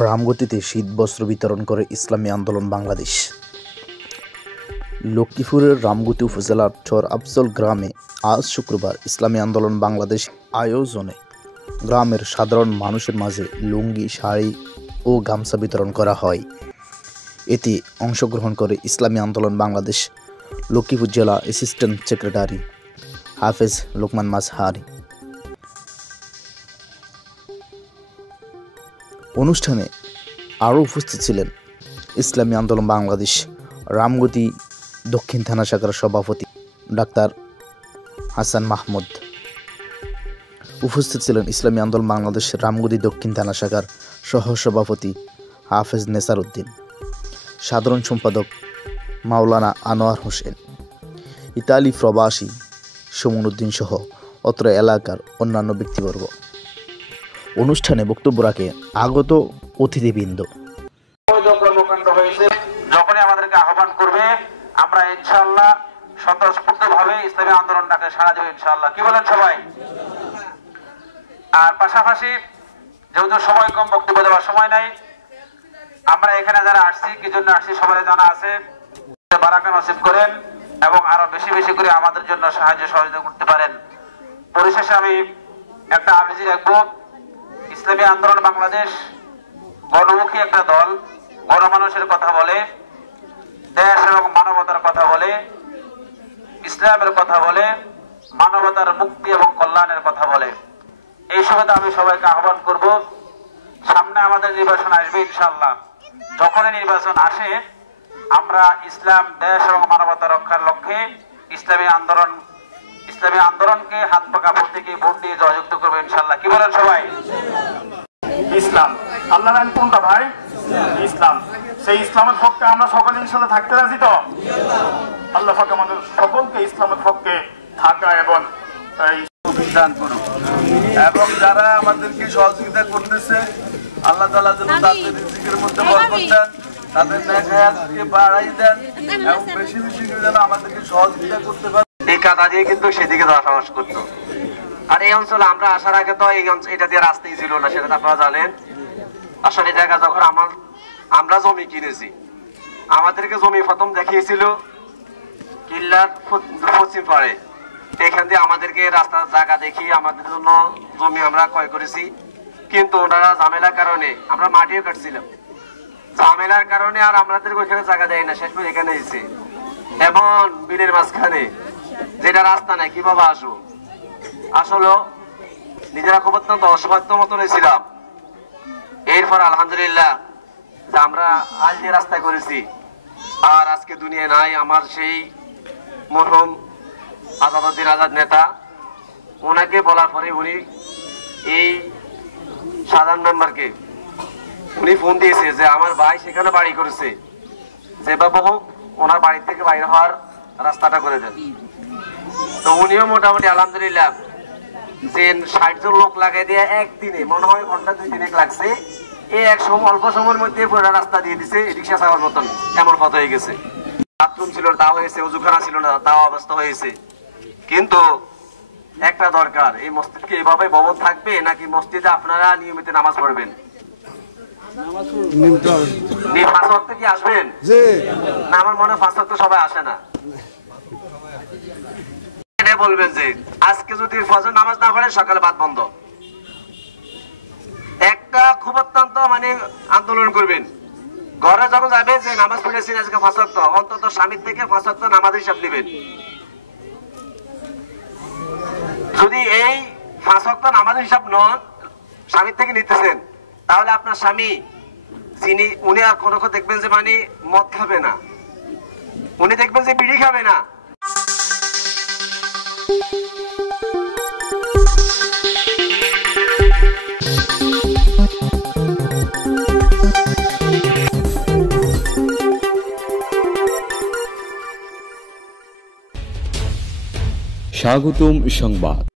রামগতিতে শীতবস্ত্র বিতরণ করে ইসলামী আন্দোলন বাংলাদেশ। লক্ষ্মীপুরের রামগতি উপজেলার চর আফজল গ্রামে আজ শুক্রবার ইসলামী আন্দোলন বাংলাদেশ আয়োজনে গ্রামের সাধারণ মানুষের মাঝে লুঙ্গি, শাড়ি ও গামছা বিতরণ করা হয়। এতে অংশগ্রহণ করে ইসলামী আন্দোলন বাংলাদেশ লক্ষ্মীপুর জেলা অ্যাসিস্ট্যান্ট সেক্রেটারি হাফেজ লোকমান মাজহারি। অনুষ্ঠানে আরও উপস্থিত ছিলেন ইসলামী আন্দোলন বাংলাদেশ রামগতি দক্ষিণ থানা শাখার সভাপতি ডাক্তার হাসান মাহমুদ। উপস্থিত ছিলেন ইসলামী আন্দোলন বাংলাদেশ রামগতি দক্ষিণ থানা শাখার সহসভাপতি হাফেজ নেসার উদ্দিন, সাধারণ সম্পাদক মাওলানা আনোয়ার হোসেন, ইতালি প্রবাসী সমুন উদ্দিন সহ অত্র এলাকার অন্যান্য ব্যক্তিবর্গ। অনুষ্ঠানে বক্তব্য রাখে আগত অতিথিবৃন্দ। যখনই আমাদেরকে আহ্বান করবে আমরা ইনশাআল্লাহ স্বতঃস্ফূর্তভাবে ইসলামী আন্দোলনটাকে সাড়া দেব ইনশাআল্লাহ। কি বলেন সবাই? আর পাশাপাশি যেহেতু সময় কম, বক্তব্য দেওয়ার সময় নাই, আমরা এখানে যারা আসছি কি জন্য আসছি সবাই জানা আছে। বারাকা নসিব করেন এবং আরো বেশি বেশি করে আমাদের জন্য সাহায্য সহযোগিতা করতে পারেন। পরিশেষে আমি একটা আর্জি রাখবো, ইসলামী আন্দোলন বাংলাদেশ গণমুখী একটা দল, গণমানুষের কথা বলে, দেশ এবং মানবতার কথা বলে, ইসলামের কথা বলে, মানবতার মুক্তি এবং কল্যাণের কথা বলে। এই সময়তে আমি সবাইকে আহ্বান করব, সামনে আমাদের নির্বাচন আসবে ইনশাআল্লাহ। যখনই নির্বাচন আসে আমরা ইসলাম, দেশ এবং মানবতা রক্ষার লক্ষ্যে ইসলামী আন্দোলনকে হাত পাকা প্রতীকে ভোট দিয়ে জয়যুক্ত করবো ইনশাআল্লাহ। কি বলেন সবাই? ইসলাম আল্লাহর আইন কোনটা ভাই? ইসলাম। সেই ইসলামের পক্ষে আমরা সকলে ইনশাআল্লাহ থাকতে রাজি তো? আল্লাহ পাক আমাদের সকলকে ইসলামের পক্ষে থাকা এবং দান করুন, এবং যারা আমাদেরকে সহযোগিতা করতেছে আল্লাহ তাআলা যেন তাদের রিজিকের মধ্যে বরকত দেন, তাদের নেক হায়াতকে বাড়াই দেন এবং বেশি বেশি করে যেন আমাদেরকে সহযোগিতা করতে পারে। এই কাদা দিয়ে কিন্তু সেদিকে যাওয়া সাহস করতো। আর এই অঞ্চলে আমরা আসার আগে তো এটা দিয়ে রাস্তাই ছিল না, সেটা আপনারা জানেন। আসলে এই জায়গা যখন আমরা জমি কিনেছি, আমাদেরকে জমি প্রথম দেখিয়েছিল কিল্লার পশ্চিম পাড়ে। এখান দিয়ে আমাদেরকে রাস্তার জায়গা দেখি আমাদের জন্য জমি আমরা ক্রয় করেছি, কিন্তু ওনারা ঝামেলার কারণে আমরা মাটিও কাটছিলাম, ঝামেলার কারণে আর আমাদের ওইখানে জায়গা দেয় না, শেষ করে এখানে এসেছে। এমন বিলের মাঝখানে যেটা রাস্তা নাই, কিভাবে আসবো? আসলে নিজেরা খুব অত্যন্ত অসহায় মতন ছিলাম। এরপর আলহামদুলিল্লাহ আমরা আজ যে রাস্তায় করেছি, আর আজকে দুনিয়া নাই আমার সেই মরহুম আজাদউদ্দিন আজাদ নেতা, ওনাকে বলার পরে উনি এই সাধারণ মেম্বারকে উনি ফোন দিয়েছে যে আমার ভাই সেখানে বাড়ি করেছে, যেভাবে হোক ওনার বাড়ি থেকে বাইরে হওয়ার রাস্তাটা করে দেন। তো উনিও মোটামুটি আলহামদুলিল্লাহ যে 60 জন লোক লাগাই দিয়ে একদিনে, মনে হয় ঘন্টা 2-3 লাগছে, এই অল্প সময়ের মধ্যে পুরো রাস্তা দিয়ে দিছে রিক্সা চালার মতন, এমন কথা হয়ে গেছে। বাথরুম ছিল না তাও হয়েছে, উজুখানা ছিল না তাও অবস্থা হয়েছে। কিন্তু একটা দরকার, এই মসজিদকে এভাবে ভবন থাকবে নাকি মসজিদে আপনারা নিয়মিত নামাজ পড়বেন? পাঁচ ওয়াক্ত কি আসবেন? না, আমার মনে হয় 5 ওয়াক্ত সবাই আসে না। বলবেন যে আজকে যদি ফজর নামাজ না পড়ে সকালে ভাত বন্ধ। একটা খুব অত্যন্ত আন্দোলন করবেন, ঘরে যখন যাবে যে নামাজ পড়েছেন আজকে 5 ওয়াক্ত, অন্তত স্বামীর থেকে 5 ওয়াক্ত নামাজ হিসাব নেবেন। যদি এই 5 ওয়াক্ত নামাজ হিসাব নন, স্বামীর থেকে নিতেছেন, তাহলে আপনার স্বামী উনি আর কোনো দেখবেন যে মদ খাবে না, উনি দেখবেন যে বিড়ি খাবে না। স্বাগতম সংবাদ।